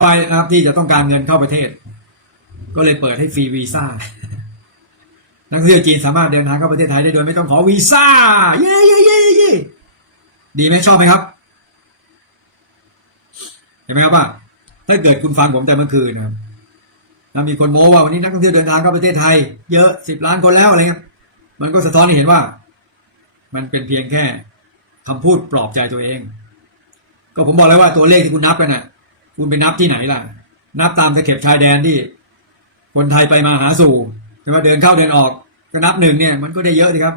ไปนะครับที่จะต้องการเงินเข้าประเทศ ก็เลยเปิดให้ฟรีวีซ่านักท่องเที่ยวจีนสามารถเดินทางเข้าประเทศไทยได้โดยไม่ต้องขอวีซ่าเย้เย้เย้เย้ดีไหมชอบไหมครับ เห็นไหมครับว่าถ้าเกิดคุณฟังผมแต่เมื่อคืนนะครับแล้วมีคนโม้ว่าวันนี้นักท่องเที่ยวเดินทางเข้าประเทศไทย เยอะสิบล้านคนแล้วอะไรเงี้ยมันก็สะท้อนให้เห็นว่า มันเป็นเพียงแค่คำพูดปลอบใจตัวเอง ก็ผมบอกแล้วว่าตัวเลขที่คุณนับกันน่ะ คุณไปนับที่ไหนล่ะ นับตามตะเข็บชายแดนที่ คนไทยไปมาหาสู่แต่ว่าเดินเข้าเดินออกก็นับหนึ่งเนี่ย มันก็ได้เยอะนะครับ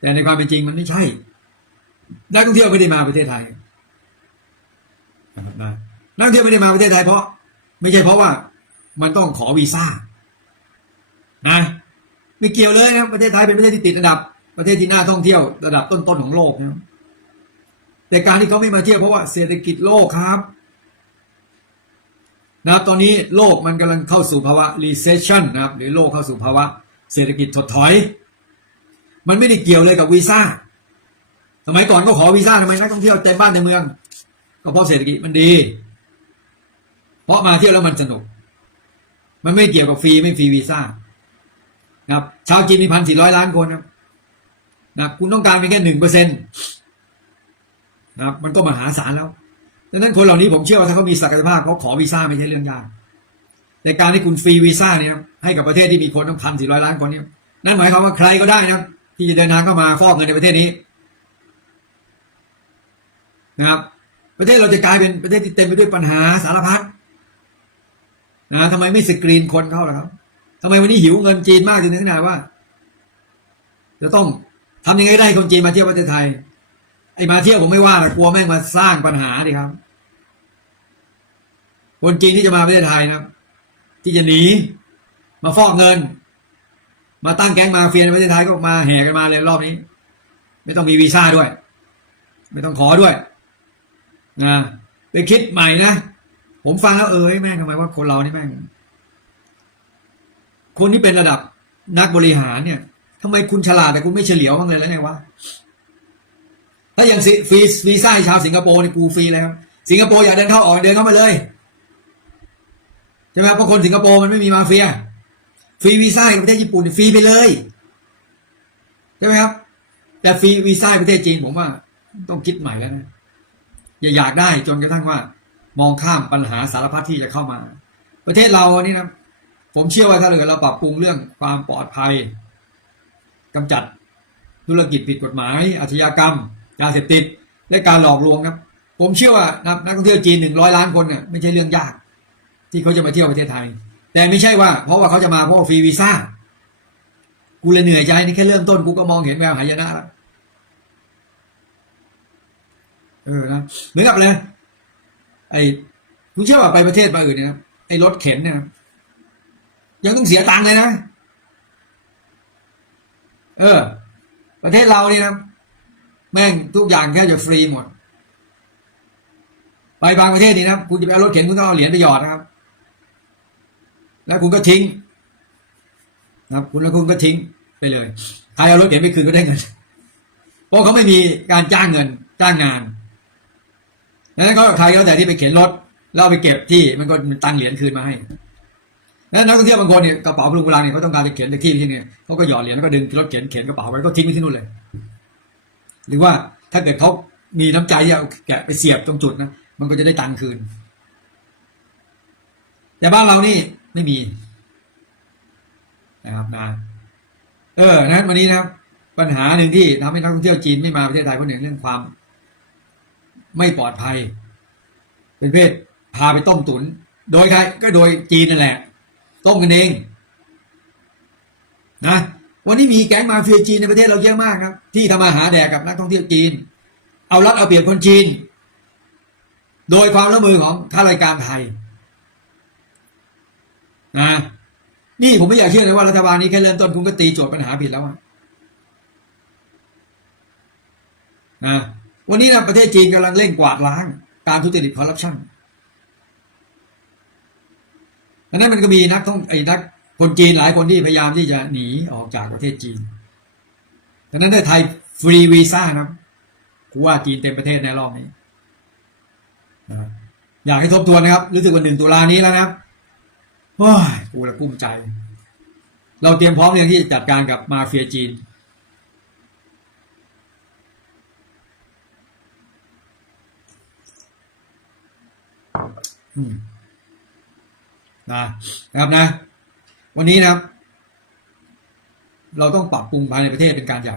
แต่ในความเป็นจริงมันไม่ใช่ นักท่องเที่ยวไม่ได้มาประเทศไทยนะครับนะนักท่องเที่ยวไม่ได้มาประเทศไทยเพราะ ไม่ใช่เพราะว่ามันต้องขอวีซ่านะไม่เกี่ยวเลยนะประเทศไทยเป็นประเทศที่ติดอันดับ ประเทศที่น่าท่องเที่ยวระดับต้นๆของโลกนะแต่การที่เขาไม่มาเที่ยวเพราะว่าเศรษฐกิจโลกครับ นะครับตอนนี้โลกมันกำลังเข้าสู่ภาวะ recession นะครับหรือโลกเข้าสู่ภาวะเศรษฐกิจถดถอย มันไม่ได้เกี่ยวเลยกับวีซ่า สมัยก่อนก็ขอวีซ่าทำไมนักท่องเที่ยวเต็มบ้านเต็มเมือง ก็เพราะเศรษฐกิจมันดี เพราะมาเที่ยวแล้วมันสนุก มันไม่เกี่ยวกับฟรีไม่ฟรีวีซ่านะครับชาวจีนมีพันสี่ร้อยล้านคนนะนะคุณต้องการเพียงแค่หนึ่งเปอร์เซ็นต์นะครับมันก็มหาศาลแล้ว ดังนั้นคนเหล่านี้ผมเชื่อว่าถ้าเขามีศักยภาพเขาขอวีซ่าไม่ใช่เรื่องยากแต่การที่คุณฟรีวีซ่าเนี่ยให้กับประเทศที่มีคนต้องพันสี่ร้อยล้านคนเนี่ยนั่นหมายความว่าใครก็ได้นะที่จะเดินทางเข้ามาฟอกเงินในประเทศนี้นะครับ ประเทศเราจะกลายเป็นประเทศที่เต็มไปด้วยปัญหาสารพัดนะทำไมไม่สกรีนคนเข้าล่ะครับทำไมวันนี้หิวเงินจีนมากจนถึงขนาดว่า จะต้องทำยังไงได้คนจีนมาเที่ยวประเทศไทยไอ้มาเที่ยวผมไม่ว่าหรอกกลัวแม่งมาสร้างปัญหาดิครับ คนจีนที่จะมาประเทศไทยนะที่จะหนี มาฟอกเงิน มาตั้งแก๊งมาเฟียในประเทศไทยก็มาแห่กันมาเลยรอบนี้ ไม่ต้องมีวีซ่าด้วย ไม่ต้องขอด้วยนะไปคิดใหม่นะผมฟังแล้วเออแม่งทำไมว่าคนเรานี่แม่งคนที่เป็นระดับนักบริหารเนี่ยทำไมคุณฉลาดแต่คุณไม่เฉลียวบ้างเลยแล้วไงวะถ้าอย่างสิฟรีวีซ่าชาวสิงคโปร์นี่กูฟรีเลยครับสิงคโปร์อยากเดินเข้าออกเดินเข้ามาเลย ใช่ไหมเพราะคนสิงคโปร์มันไม่มีมาเฟีย ฟรีวีซ่าให้ประเทศญี่ปุ่นฟรีไปเลยใช่ไหมครับ แต่ฟรีวีซ่าให้ประเทศจีนผมว่า ต้องคิดใหม่แล้วนะอย่าอยากได้จนกระทั่งว่า มองข้ามปัญหาสารพัดที่จะเข้ามา ประเทศเรานี่นะผมเชื่อว่าถ้าเกิดเราปรับปรุงเรื่องความปลอดภัยกำจัดธุรกิจผิดกฎหมาย อาชญากรรมยาเสพติดและการหลอกลวงนะครับผมเชื่อว่านักท่องเที่ยวจีนหนึ่งร้อยล้านคนเนี่ยไม่ใช่เรื่องยาก ที่เขาจะมาเที่ยวประเทศไทย แต่ไม่ใช่ว่า เพราะว่าเขาจะมาเพราะฟรีวีซ่ากูเลยเหนื่อยใจนี่แค่เริ่มต้นกูก็มองเห็นแววหายนะแล้วเออนะเหมือนกับเลยไอ้คุณเชื่อว่าไปประเทศมาอื่นเนี่ยไอ้รถเข็นเนี่ยยังต้องเสียตังค์เลยนะเออ ประเทศเราเนี่ยนะแม่งทุกอย่างแค่จะฟรีหมด ไปบางประเทศนี่นะคุณจะไปเอารถเข็นคุณต้องเอาเหรียญไปหยอดนะครับ แล้วคุณก็ทิ้งนะครับคุณแล้วคุณก็ทิ้งไปเลยใครเอารถเข็นไปคืนก็ได้เงินเพราะเขาไม่มีการจ้างเงินจ้างงานนั้นเขาใครก็แต่ที่ไปเข็นรถแล้วเอาไปเก็บที่มันก็ตังเหรียญคืนมาให้แล้วนักท่องเที่ยวบางคนเนี่ยกระเป๋าพลุงพลังเนี่ยเขาต้องการจะเข็นไปที่ที่เนี่ยเขาก็หยอดเหรียญแล้วก็ดึงรถเข็นเข็นกระเป๋าไว้ก็ทิ้งไว้ที่นู่นเลย หรือว่าถ้าเกิดเขามีน้ำใจที่เอาแกะไปเสียบตรงจุดนะมันก็จะได้ตังค์คืน แต่บ้านเรานี่ ไม่มีนะครับนะเออนะวันนี้นะครับ ปัญหาหนึ่งที่ทำให้นักท่องเที่ยวจีนไม่มาประเทศไทยเพราะหนึ่งเรื่องความ ไม่ปลอดภัย เป็นเพศพาไปต้มตุน โดยใครก็โดยจีนนั่นแหละ ต้มกันเองนะวันนี้มีแก๊งมาเฟียจีนในประเทศเราเยอะมากครับ ที่ทำมาหาแดกกับนักท่องเที่ยวจีน เอารัดเอาเปรียบคนจีน โดยความร่วมมือของข้าราชการไทย นะนี่ผมไม่อยากเชื่อเลยว่ารัฐบาลนี้แค่เริ่มต้นคุณก็ตีโจทย์ปัญหาผิดแล้วอะนะวันนี้นะประเทศจีนกำลังเร่งกวาดล้าง การทุจริตคอร์รัปชันอันนั้นมันก็มีนักท่องไอ้นักคนจีนหลายคนที่พยายามที่จะหนีออกจากประเทศจีนดังนั้นถ้าไทยฟรีวีซ่านะกูว่าจีนเต็มประเทศในรอบนี้นะครับอยากให้ทบทวนนะครับ รู้สึกวันหนึ่งตุลานี้แล้วนะครับ โอ้ยกูละกุ้มใจ เราเตรียมพร้อมเรื่องที่จะจัดการกับมาเฟียจีน นะนะครับนะ วันนี้นะครับ เราต้องปรับปรุงภายในประเทศเป็นการใหญ่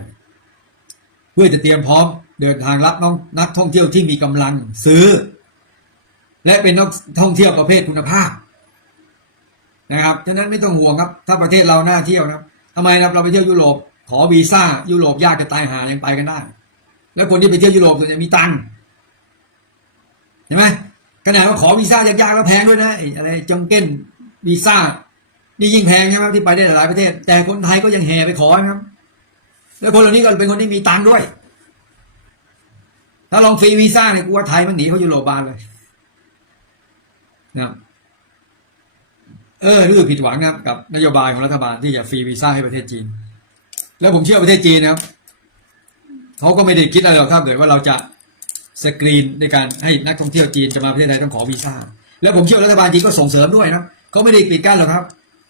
เพื่อจะเตรียมพร้อมเดินทางรับน้องนักท่องเที่ยวที่มีกำลังซื้อ และเป็นนักท่องเที่ยวประเภทคุณภาพ นะครับฉะนั้นไม่ต้องห่วงครับ ถ้าประเทศเราน่าเที่ยวนะครับทำไมครับเราไปเที่ยวยุโรป ขอวีซ่ายุโรปยากจะตายหายังไปกันได้ แล้วคนที่ไปเที่ยวยุโรปส่วนใหญ่มีตังค์เห็นไหมขนาดว่าขอวีซ่ายากๆแล้วแพงด้วยนะไอ้อะไรจงเก้นวีซ่านี่ยิ่งแพงใช่ไหมที่ไปได้หลายประเทศ แต่คนไทยก็ยังแห่ไปขอครับ แล้วคนเหล่านี้ก็เป็นคนที่มีตังค์ด้วย ถ้าลองฟรีวีซ่าเนี่ยกูว่าไทยมันหนีเขายุโรปบานเลยนะครับ เออรู้สึกผิดหวังนะครับกับนโยบายของรัฐบาลที่จะฟรีวีซ่าให้ประเทศจีน แล้วผมเชื่อประเทศจีนนะครับเขาก็ไม่ได้คิดอะไรหรอกถ้าเกิดว่าเราจะสกรีนในการให้นักท่องเที่ยวจีนจะมาประเทศไทยต้องขอวีซ่าแล้วผมเชื่อรัฐบาลจีนก็ส่งเสริมด้วยนะเขาไม่ได้ปิดกั้นหรอกครับ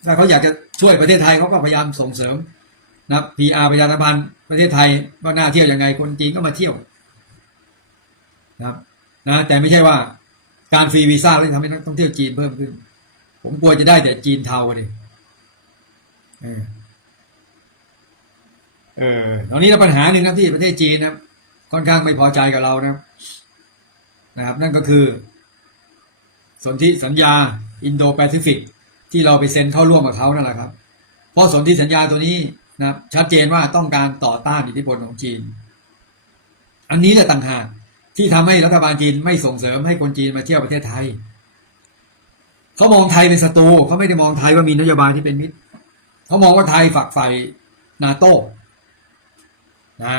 ถ้าเขาอยากจะช่วยประเทศไทยเขาก็พยายามส่งเสริมนะครับ PR ประชาสัมพันธ์ประเทศไทยว่าน่าเที่ยวยังไงคนจีนก็มาเที่ยวนะครับนะแต่ไม่ใช่ว่าการฟรีวีซ่าแล้วทำให้นักท่องเที่ยวจีนเพิ่มขึ้น ผมกลัวจะได้แต่จีนเทาเลยเออเออตอนนี้เราปัญหาหนึ่งครับที่ประเทศจีนนะครับ ค่อนข้างไม่พอใจกับเรานะครับ นะครับ นั่นก็คือ สนธิสัญญา อินโดแปซิฟิก ที่เราไปเซ็นเข้าร่วมกับเขานั่นแหละครับ เพราะสนธิสัญญาตัวนี้นะครับ ชัดเจนว่าต้องการต่อต้านอิทธิพลของจีน อันนี้แหละต่างหากที่ทำให้รัฐบาลจีนไม่ส่งเสริมให้คนจีนมาเที่ยวประเทศไทย เขามองไทยเป็นศัตรูเขาไม่ได้มองไทยว่ามีนโยบายที่เป็นมิตรเขามองว่าไทยฝักใฝ่นาโต้นะ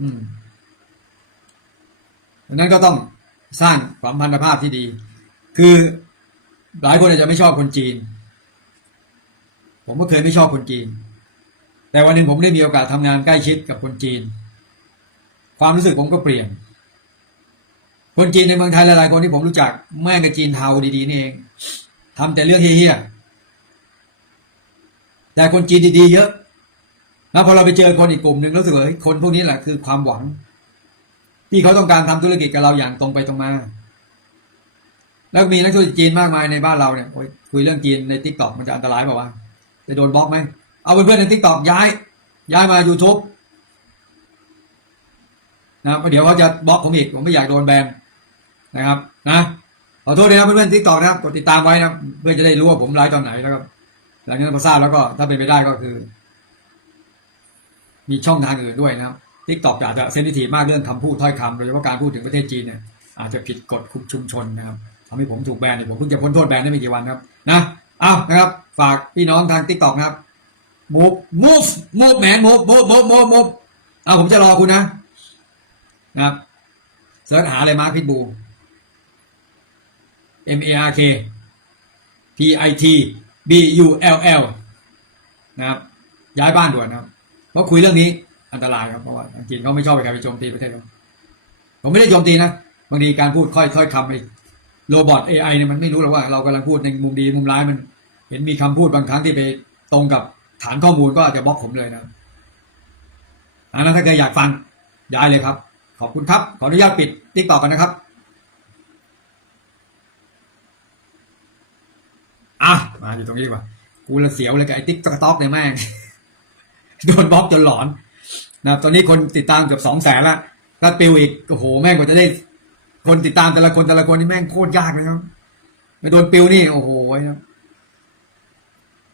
อืมดังนั้นก็ต้องสร้างความพันธภาพที่ดี คือหลายคนอาจจะไม่ชอบคนจีน ผมก็เคยไม่ชอบคนจีน แต่วันหนึ่งผมได้มีโอกาสทำงานใกล้ชิดกับคนจีน ความรู้สึกผมก็เปลี่ยน คนจีนในเมืองไทยหลายๆคนที่ผมรู้จักแม่งกับจีนเทาดีๆนี่เองทำแต่เรื่องเฮี้ยๆแต่คนจีนดีๆเยอะแล้วพอเราไปเจอคนอีกกลุ่มหนึ่งรู้สึกว่าเฮ้ยคนพวกนี้แหละคือความหวัง ที่เขาต้องการทำธุรกิจกับเราอย่างตรงไปตรงมา แล้วมีนักธุรกิจจีนมากมายในบ้านเราเนี่ยคุยเรื่องจีนในทิกตอกมันจะอันตรายเปล่าวะจะโดนบล็อกไหมเอาเพื่อนๆในทิกตอกย้าย ย้ายมา YouTube นะเพราะเดี๋ยวเขาจะบล็อกผมอีกผมไม่อยากโดนแบน นะครับนะขอโทษด้วยนะเพื่อนๆทิกตอกนะครับกดติดตามไว้นะเพื่อจะได้รู้ว่าผมไลฟ์ตอนไหนแล้วก็หลังจากนั้นพอทราบแล้วก็ถ้าเป็นไปได้ก็คือ มีช่องทางอื่นด้วยนะครับทิกตอกอาจจะเซนซิทีฟมากเรื่องคำพูดถ้อยคำโดยเฉพาะการพูดถึงประเทศจีนเนี่ยอาจจะผิดกฎคุมชุมชนนะครับทำให้ผมถูกแบนเนี่ยผมเพิ่งจะพ้นโทษแบนได้ไม่กี่วันครับนะอ้าวนะครับ ฝากพี่น้องทางทิกตอกนะครับ move move move man move move move move move เอาผมจะรอคุณนะนะครับเสิร์ชหาอะไรมาร์คพิทบู M A R K P I T B U L L นะครับย้ายบ้านด่วนนะครับเพราะคุยเรื่องนี้อันตรายครับเพราะว่าทางจีนเขาไม่ชอบไปการไปโจมตีประเทศเขาผมไม่ได้โจมตีนะบางทีการพูดค่อยค่อยคำไอ้โรบอท AI เนี่ยมันไม่รู้หรอกว่าเรากำลังพูดในมุมดีมุมร้ายมัน เห็นมีคำพูดบางครั้งที่ไปตรงกับฐานข้อมูลก็อาจจะบล็อกผมเลยนะอันนั้นถ้าใครอยากฟังย้ายเลยครับ ขอบคุณครับ ขออนุญาตปิดติ๊กต่อกันนะครับ อะมาอยู่ตรงนี้ดีกว่ากูละเสียวเลยกับไอ้ติ๊กต็อกเนี่ยแม่งโดนบล็อกจนหลอนนะตอนนี้คนติดตามเกือบสองแสนละถ้าปิวอีกโอ้โหแม่งกว่าจะได้ คนติดตามแต่ละคนแต่ละคนนี่แม่งโคตรยากเลยครับไปโดนปิวนี่โอ้โหนะ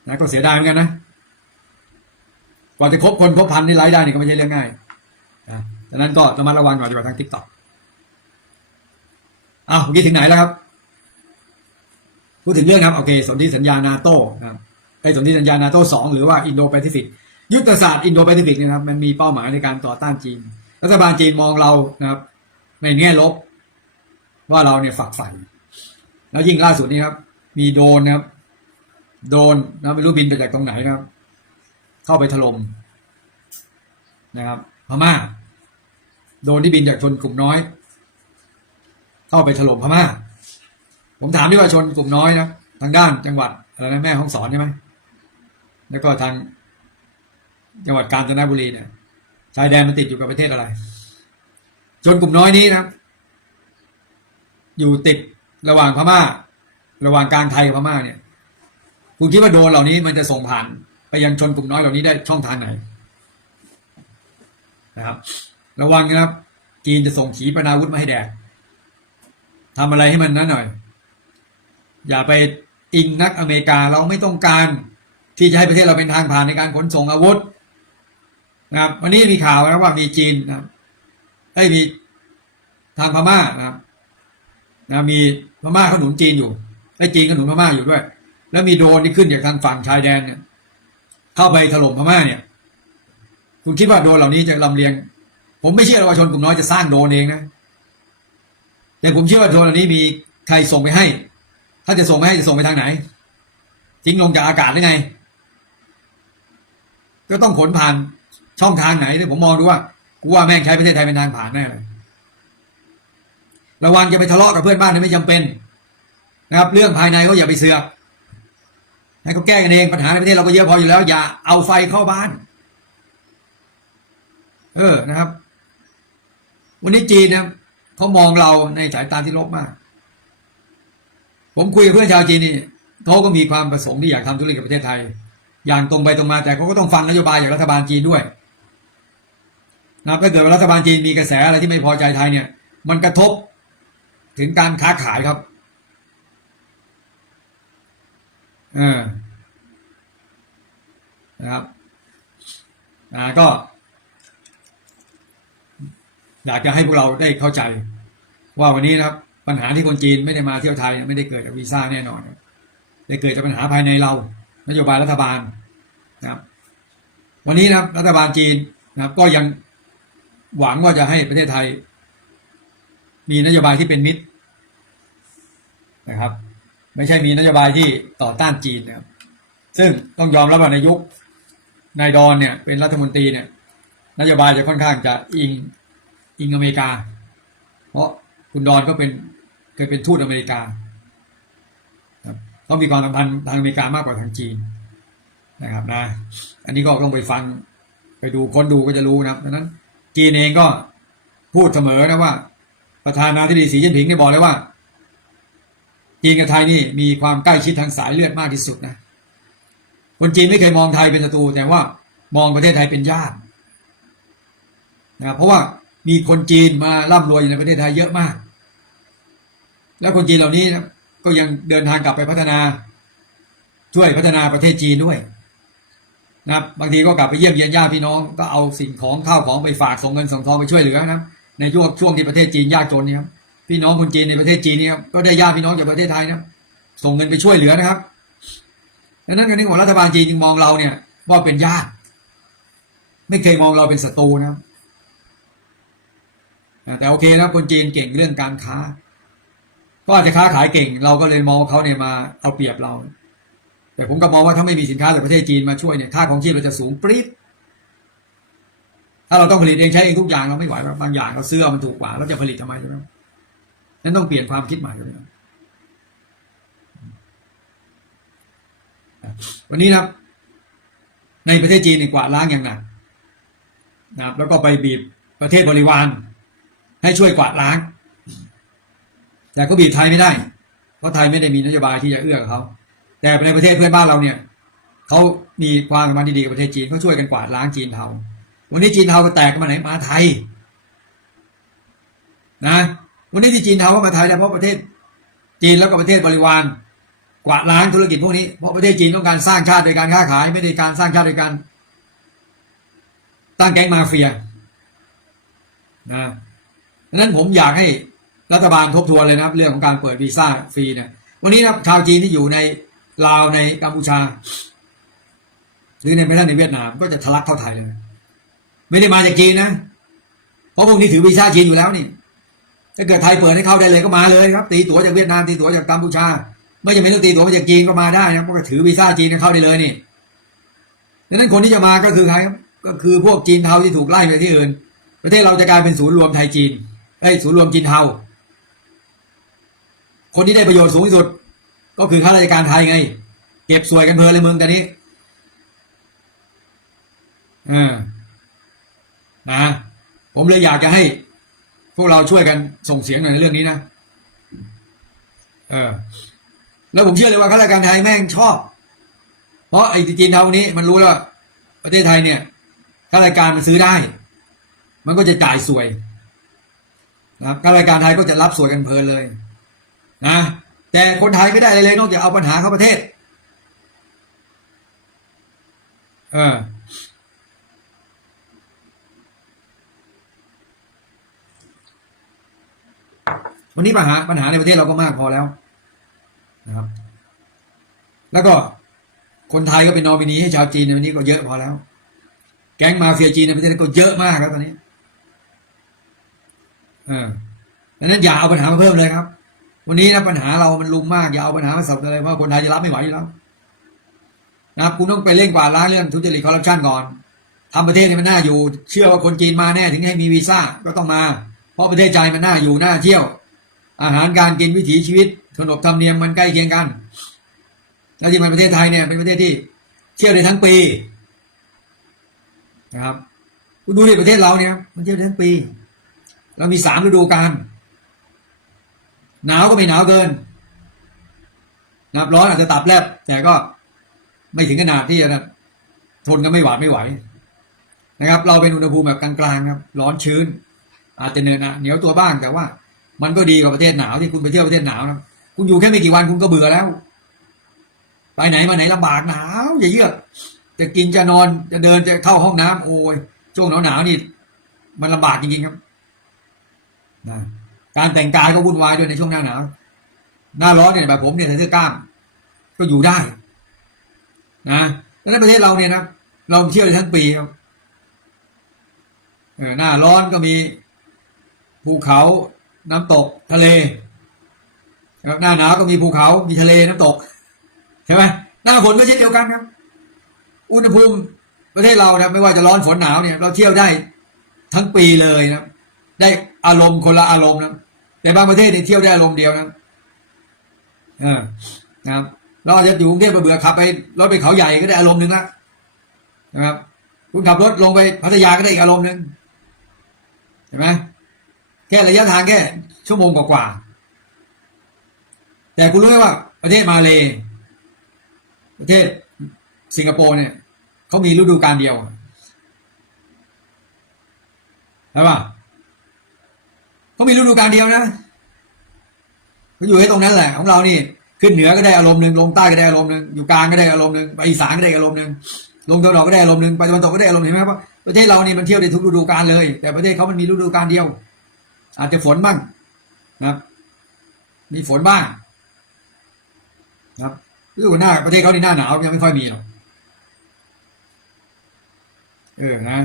นะก็เสียดายเหมือนกันนะกว่าจะครบคนครบพันนี่ไลฟ์ได้นี่ก็ไม่ใช่เรื่องง่ายนะดังนั้นก็ระมัดระวังหน่อยดีกว่าทางทิกตอกอ้าวเมื่อกี้ถึงไหนแล้วครับ พูดถึงเรื่องครับโอเคสนธิสัญญานาโต้นะครับไอ้สนธิสัญญานาโต้สองหรือว่าอินโดแปซิฟิกยุทธศาสตร์อินโดแปซิฟิกนะครับมันมีเป้าหมายในการต่อต้านจีน รัฐบาลจีนมองเรานะครับ ในแง่ลบ ว่าเราเนี่ยฝักใฝ่แล้วยิ่งล่าสุดนี้ครับ มีโดนนะครับ โดนนะไม่รู้บินไปจากตรงไหนนะครับ เข้าไปถล่มนะครับพม่า โดนที่บินจากชนกลุ่มน้อย เข้าไปถล่มพม่า ผมถามที่ว่าชนกลุ่มน้อยนะทางด้านจังหวัดอะไรนะแม่ห้องสอนใช่ไหมแล้วก็ทางจังหวัดกาญจนบุรีเนี่ยชายแดนมันติดอยู่กับประเทศอะไร ชนกลุ่มน้อยนี้นะ อยู่ติดระหว่างพม่า ระหว่างกลางไทยกับพม่าเนี่ยคุณคิดว่าโดรนเหล่านี้มันจะส่งผ่าน ไปยังชนกลุ่มน้อยเหล่านี้ได้ช่องทางไหนนะครับ ระวังนะครับจีนจะส่งขีปนาวุธมาให้แดกทำอะไรให้มันนั้นหน่อย อย่าไปอิงนักอเมริกาเราไม่ต้องการ ที่จะให้ประเทศเราเป็นทางผ่านในการขนส่งอาวุธนะครับวันนี้มีข่าวนะว่ามีจีนนะไอ้มีทางพม่านะนะมีพม่าเขาหนุนจีนอยู่ไอ้จีนก็หนุนพม่าอยู่ด้วย แล้วมีโดรนที่ขึ้นจากทางฝั่งชายแดนเนี่ยเข้าไปถล่มพม่าเนี่ย คุณคิดว่าโดรนเหล่านี้จะลำเลียง ผมไม่เชื่อว่าชนกลุ่มน้อยจะสร้างโดรนเองนะ แต่ผมเชื่อว่าโดรนเหล่านี้มีใครส่งไปให้ ถ้าจะส่งไปให้จะส่งไปทางไหนทิ้งลงจากอากาศได้ไง ก็ต้องขนผ่านช่องทางไหนเนี่ยผมมองดูว่ากูว่าแม่งใช้ประเทศไทยเป็นทางผ่านแน่เลยระวังจะไปทะเลาะกับเพื่อนบ้านที่ไม่จำเป็น นะครับ เรื่องภายในก็อย่าไปเสือกให้เขาแก้กันเองปัญหาในประเทศเราก็เยอะพออยู่แล้ว อย่าเอาไฟเข้าบ้าน เออนะครับ วันนี้จีนนะเขามองเราในสายตาที่ลบมาก ผมคุยกับเพื่อนชาวจีนนี่เขาก็มีความประสงค์ที่อยากทำธุรกิจกับประเทศไทย อย่างตรงไปตรงมาแต่เขาก็ต้องฟังนโยบายจากรัฐบาลจีนด้วยนะถ้าเกิดรัฐบาลจีนมีกระแสอะไรที่ไม่พอใจไทยเนี่ย มันกระทบถึงการค้าขายครับเออนะครับอ่าก็ อยากจะให้พวกเราได้เข้าใจว่าวันนี้นะครับ ปัญหาที่คนจีนไม่ได้มาเที่ยวไทยไม่ได้เกิดจากวีซ่าแน่นอนได้เกิดจากปัญหาภายในเรา นโยบายรัฐบาลนะครับ วันนี้นะครับรัฐบาลจีนนะครับ ก็ยังหวังว่าจะให้ประเทศไทย มีนโยบายที่เป็นมิตรนะครับ ไม่ใช่มีนโยบายที่ต่อต้านจีนนะครับ ซึ่งต้องยอมรับว่าในยุคนายดอนเนี่ย เป็นรัฐมนตรีเนี่ย นโยบายจะค่อนข้างจะอิงอิงอเมริกา เพราะคุณดอนก็เป็น เคยเป็นทูตอเมริกาเขามีความสัมพันธ์ทางอเมริกามากกว่าทางจีนนะครับนะ อันนี้ก็ต้องไปฟังไปดูคนดูก็จะรู้นะครับดังนั้น จีนเองก็พูดเสมอนะว่า ประธานาธิบดีสีจิ้นผิงเนี่ยบอกเลยว่า จีนกับไทยนี่มีความใกล้ชิดทางสายเลือดมากที่สุดนะ คนจีนไม่เคยมองไทยเป็นศัตรูแต่ว่ามองประเทศไทยเป็นญาตินะเพราะว่ามีคนจีนมาร่ำรวยอยู่ในประเทศไทยเยอะมาก แล้วคนจีนเหล่านี้ก็ยังเดินทางกลับไปพัฒนาช่วยพัฒนาประเทศจีนด้วยนะครับบางทีก็กลับไปเยี่ยมเยียนญาติพี่น้องก็เอาสิ่งของข้าวของไปฝากส่งเงินส่งทองไปช่วยเหลือนะในช่วงช่วงที่ประเทศจีนยากจนนี่ครับพี่น้องคนจีนในประเทศจีนนี่ครับก็ได้ญาติพี่น้องจากประเทศไทยนะส่งเงินไปช่วยเหลือนะครับดังนั้นการที่ของรัฐบาลจีนจึงมองเราเนี่ยว่าเป็นญาติ ไม่เคยมองเราเป็นศัตรูนะครับแต่โอเคนะคนจีนเก่งเรื่องการค้า ก็อาจจะค้าขายเก่ง เราก็เลยมองว่าเขาเนี่ยมาเอาเปรียบเรา แต่ผมก็มองว่าถ้าไม่มีสินค้าจากประเทศจีนมาช่วยเนี่ยค่าของชีพเราจะสูงปรี๊ดถ้าเราต้องผลิตเองใช้เองทุกอย่างเราไม่ไหวบางอย่างเราซื้อมันถูกกว่าเราจะผลิตทำไมใช่ไหมนั้นต้องเปลี่ยนความคิดใหม่เลยวันนี้นะครับ ในประเทศจีนนี่กวาดล้างอย่างหนักนะครับ แล้วก็ไปบีบประเทศบริวารให้ช่วยกวาดล้าง แต่ก็บีบไทยไม่ได้ เพราะไทยไม่ได้มีนโยบายที่จะเอื้อกับเขา แต่ในประเทศเพื่อนบ้านเราเนี่ยเขามีความสัมพันธ์ที่ดีกับประเทศจีนเขาช่วยกันกวาดล้างจีนเทาวันนี้จีนเทาก็แตกมาไหนมาไทย นะ วันนี้ที่จีนเทาก็มาไทยแล้วเพราะประเทศ จีนแล้วก็ประเทศบริวาร กวาดล้างธุรกิจพวกนี้เพราะประเทศจีนต้องการสร้างชาติโดยการค้าขาย ไม่ได้การสร้างชาติโดยการตั้งแก๊งมาเฟียนะดังนั้นผมอยากให้ รัฐบาลทบทวนเลยนะครับ เรื่องของการเปิดวีซ่าฟรีเนี่ยวันนี้นะชาวจีนที่อยู่ในลาวในกัมพูชา หรือในประเทศในเวียดนามก็จะทะลักเข้าไทยเลย ไม่ได้มาจากจีนนะ เพราะพวกนี้ถือวีซ่าจีนอยู่แล้วนี่ถ้าเกิดไทยเปิดให้เข้าได้เลยก็มาเลยครับ ตีตั๋วจากเวียดนามตีตั๋วจากกัมพูชา ไม่จำเป็นต้องตีตั๋วมาจากจีนก็มาได้นะเพราะถือวีซ่าจีนเข้าได้เลยนี่ดังนั้นคนที่จะมาก็คือใครครับก็คือพวกจีนเทาที่ถูกไล่ไปที่อื่น ประเทศเราจะกลายเป็นศูนย์รวมไทยจีนไอ้ศูนย์รวมจีนเทา คนที่ได้ประโยชน์สูงที่สุด ก็คือข้าราชการไทยไง เก็บสวยกันเพลินเลยมึงตอนนี้เออนะผมเลยอยากจะให้ พวกเราช่วยกันส่งเสียงหน่อยในเรื่องนี้นะเออ แล้วผมเชื่อเลยว่าข้าราชการไทยแม่งชอบ เพราะไอ้จีนเท่านี้มันรู้แล้วว่าประเทศไทยเนี่ยข้าราชการมันซื้อได้ มันก็จะจ่ายสวยนะครับข้าราชการไทยก็จะรับสวยกันเพลินเลย นะแต่คนไทยไม่ได้อะไรเลยนอกจากเอาปัญหาเข้าประเทศ เออวันนี้ปัญหาปัญหาในประเทศเราก็มากพอแล้วนะครับ แล้วก็คนไทยก็เป็นนอมินีให้ชาวจีนในวันนี้ก็เยอะพอแล้ว แก๊งมาเฟียจีนในประเทศก็เยอะมากครับตอนนี้ เออดังนั้นอย่าเอาปัญหามาเพิ่มเลยครับ วันนี้นะปัญหาเรามันลุมมากอย่าเอาปัญหามาสับเลยเพราะคนไทยจะรับไม่ไหวแล้วนะครับคุณต้องไปเร่งกวาดล้างเรื่องทุจริตคอร์รัปชันก่อนทำประเทศให้มันน่าอยู่ เชื่อว่าคนจีนมาแน่ถึงให้มีวีซ่าก็ต้องมา เพราะประเทศใจมันน่าอยู่น่าเที่ยว อาหารการกินวิถีชีวิตขนบธรรมเนียมมันใกล้เคียงกันแล้วที่มันประเทศไทยเนี่ยเป็นประเทศที่เที่ยวได้ทั้งปีนะครับคุณดูในประเทศเราเนี่ย มันเที่ยวได้ทั้งปี เรามีสามฤดูกาล หนาวก็ไม่หนาวเกินนะครับร้อนอาจจะตับแลบแต่ก็ไม่ถึงขนาดที่จะทนกันไม่หวาดไม่ไหวนะครับ เราเป็นอุณหภูมิแบบกลางๆครับ ร้อนชื้น อาจจะเหนื่อยนะเหนียวตัวบ้างแต่ว่า มันก็ดีกว่าประเทศหนาวที่คุณไปเที่ยวประเทศหนาวนะคุณอยู่แค่ไม่กี่วันคุณก็เบื่อแล้ว ไปไหนมาไหนลำบากหนาวอย่าเยือกจะกินจะนอนจะเดินจะเข้าห้องน้ำโอ้ยช่วงหนาวหนาวๆนี่ มันลำบากจริงๆครับนะ การแต่งกายก็วุ่นวายด้วยในช่วงหน้าหนาวหน้าร้อนเนี่ยแบบผมเนี่ยใส่เสื้อกล้าม ก็อยู่ได้ นะแล้วในประเทศเราเนี่ยนะเราเที่ยวได้ทั้งปีครับหน้าร้อนก็มีภูเขาน้ำตกทะเลครับหน้าหนาวก็มีภูเขามีทะเลน้ำตกใช่ไหมหน้าฝนก็เช่นเดียวกันครับ อุณหภูมิประเทศเรานะไม่ว่าจะร้อนฝนหนาวเนี่ย เราเที่ยวได้ทั้งปีเลยนะได้อารมณ์คนละอารมณ์นะ แต่บางประเทศเนี่ยเที่ยวได้อารมณ์เดียวนะเออนะครับเราอาจจะอยู่กรุงเทพเบื่อขับไปรถไปเขาใหญ่ก็ได้อารมณ์หนึ่งละนะครับคุณขับรถลงไปพัทยาก็ได้อีกอารมณ์หนึ่งเห็นไหมแค่ระยะทางแค่ชั่วโมงกว่าๆแต่คุณรู้ไหมว่า ประเทศมาเลประเทศสิงคโปร์เนี่ยเขามีฤดูกาลเดียวใช่ปะ เขามีฤดูกาลเดียวนะเขาอยู่ให้ตรงนั้นแหละ ของเรานี่ ขึ้นเหนือก็ได้อารมณ์หนึ่งลงใต้ก็ได้อารมณ์หนึ่งอยู่กลางก็ได้อารมณ์หนึ่งไปอีสานก็ได้อารมณ์หนึ่งลงตะวันออกก็ได้อารมณ์หนึ่งไปตะวันตกก็ได้อารมณ์หนึ่งเห็นไหมว่าประเทศเรานี่มันเที่ยวได้ทุกฤดูกาลเลย แต่ประเทศเขามันมีฤดูกาลเดียว อาจจะฝนบ้างนะครับ มีฝนบ้างนะครับฤดูหน้าประเทศเขาในหน้าหนาวยังไม่ค่อยมีหรอกเออนะ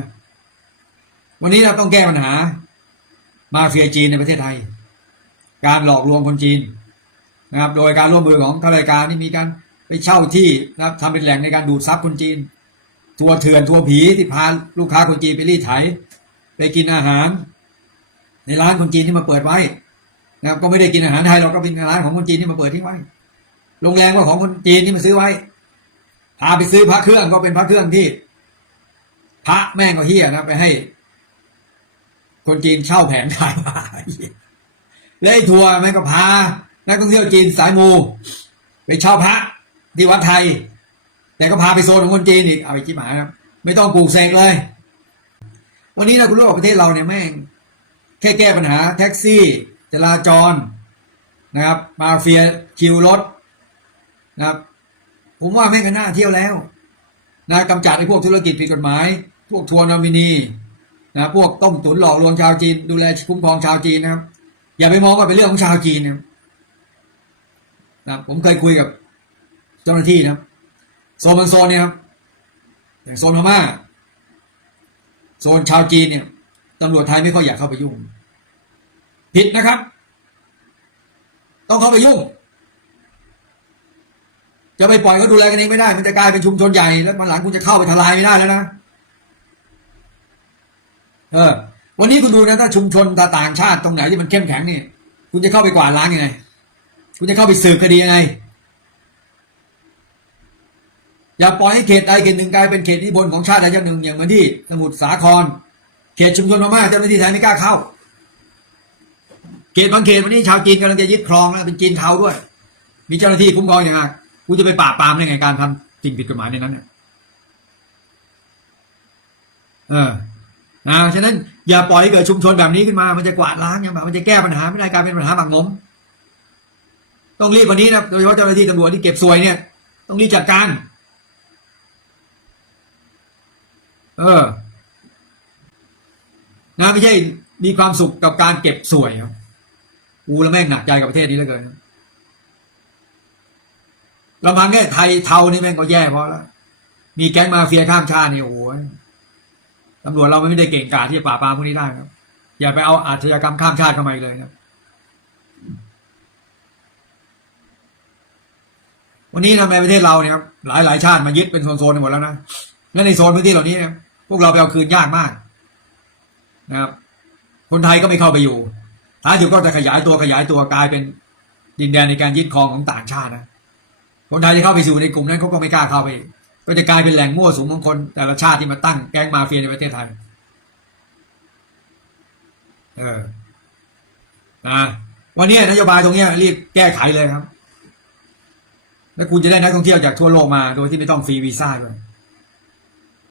วันนี้เราต้องแก้ปัญหา มาเฟียจีนในประเทศไทย การหลอกลวงคนจีนนะครับ โดยการร่วมมือของข้าราชการที่มีการไปเช่าที่นะครับทำเป็นแหล่งในการดูดซับคนจีน ทัวร์เถื่อนทัวร์ผีที่พาลูกค้าคนจีนไปรีดไถ ไปกินอาหาร ในร้านคนจีนที่มาเปิดไว้นะครับก็ไม่ได้กินอาหารไทยเราก็เป็นร้านของคนจีนที่มาเปิดทิ้งไว้โรงแรมก็ของคนจีนที่มาซื้อไว้พาไปซื้อพระเครื่องก็เป็นพระเครื่องที่ พระแม่งก็เฮี้ยนะไปให้ คนจีนเช่าแผนขายมาแล้วไอ้ทัวร์แม่ก็พานักท่องเที่ยวจีนสายมู ไปเช่าพระที่วัดไทย แต่ก็พาไปโซนของคนจีนอีกเอาไปจิ้มหายครับไม่ต้องปลูกเสกเลย วันนี้เราคุณรู้ว่าประเทศเราเนี่ยแม่งแค่แก้ปัญหาแท็กซี่ จราจรนะครับ มาเฟียคิวรถนะครับ ผมว่าแม่งก็น่าเที่ยวแล้วนะกำจัดไอ้พวกธุรกิจผิดกฎหมาย พวกทัวร์นอมินี นะพวกต้มตุ๋นหลอกลวงชาวจีน ดูแลคุ้มครองชาวจีนนะครับ อย่าไปมองว่าเป็นเรื่องของชาวจีนนะครับนะผมเคยคุยกับเจ้าหน้าที่นะครับโซนบางโซนเนี่ยครับอย่างโซนพม่าโซนชาวจีนเนี่ยตำรวจไทยไม่ค่อยอยากเข้าไปยุ่ง ผิดนะครับ ต้องเข้าไปยุ่ง จะไปปล่อยเขาดูแลกันเองไม่ได้ มันจะกลายเป็นชุมชนใหญ่แล้วมันหลังคุณจะเข้าไปทลายไม่ได้แล้วนะ เออ วันนี้คุณดูนะถ้าชุมชนต่างชาติตรงไหนที่มันเข้มแข็งนี่คุณจะเข้าไปกวาดล้างยังไง คุณจะเข้าไปสืบคดียังไง อย่าปล่อยให้เขตใดเขตหนึ่งกลายเป็นเขตอิทธิพลของชาติใดชาติหนึ่งอย่างเหมือนที่สมุทรสาคร เขตชุมชนพม่าเจ้าหน้าที่ไทยไม่กล้าเข้า เขตบางเขตวันนี้ชาวจีนกำลังจะยึดครองแล้วเป็นจีนเทาด้วย มีเจ้าหน้าที่คุ้มครองอย่างไรกูจะไปปราบปรามได้ไงการทำสิ่งผิดกฎหมายในนั้นเนี่ยเออ นะฉะนั้นอย่าปล่อยให้เกิดชุมชนแบบนี้ขึ้นมา มันจะกวาดล้างอย่างแบบมันจะแก้ปัญหาไม่ได้กลารเป็นปัญหาหมักหมม ต้องรีบวันนี้นะโดยเฉพาะเจ้าหน้าที่ตำรวจที่เก็บสวยเนี่ย ต้องรีบจัดการ เออ นะไม่ใช่มีความสุขกับการเก็บสวยครับกูแล้วแม่งหนักใจกับประเทศนี้เหลือเกินลำพังแค่ไทยเทานี่แม่งก็แย่พอแล้ว มีแก๊งมาเฟียข้ามชาตินี่โอ้โหตำรวจเราไม่ได้เก่งกาจที่จะปราบปรามพวกนี้ได้ครับ อย่าไปเอาอาชญากรรมข้ามชาติเข้ามาอีกเลยนะวันนี้ทำไมประเทศเราเนี่ยครับหลายหลายชาติมายึดเป็นโซนๆหมดแล้วนะและในโซนพื้นที่เหล่านี้เนี่ยพวกเราไปเอาคืนยากมากนะครับ คนไทยก็ไม่เข้าไปอยู่ท้ายสุดก็จะขยายตัวขยายตัวกลายเป็นดินแดนในการยึดครองของต่างชาตินะคนไทยจะเข้าไปสู่ในกลุ่มนั้นเขาก็ไม่กล้าเข้าไป ก็จะกลายเป็นแหล่งมั่วสุมของคน แต่ละชาติที่มาตั้งแก๊งมาเฟียในประเทศไทย เออนะวันนี้นโยบายตรงนี้รีบแก้ไขเลยครับ แล้วคุณจะได้นักท่องเที่ยวจากทั่วโลกมาโดยที่ไม่ต้องฟรีวีซ่าด้วย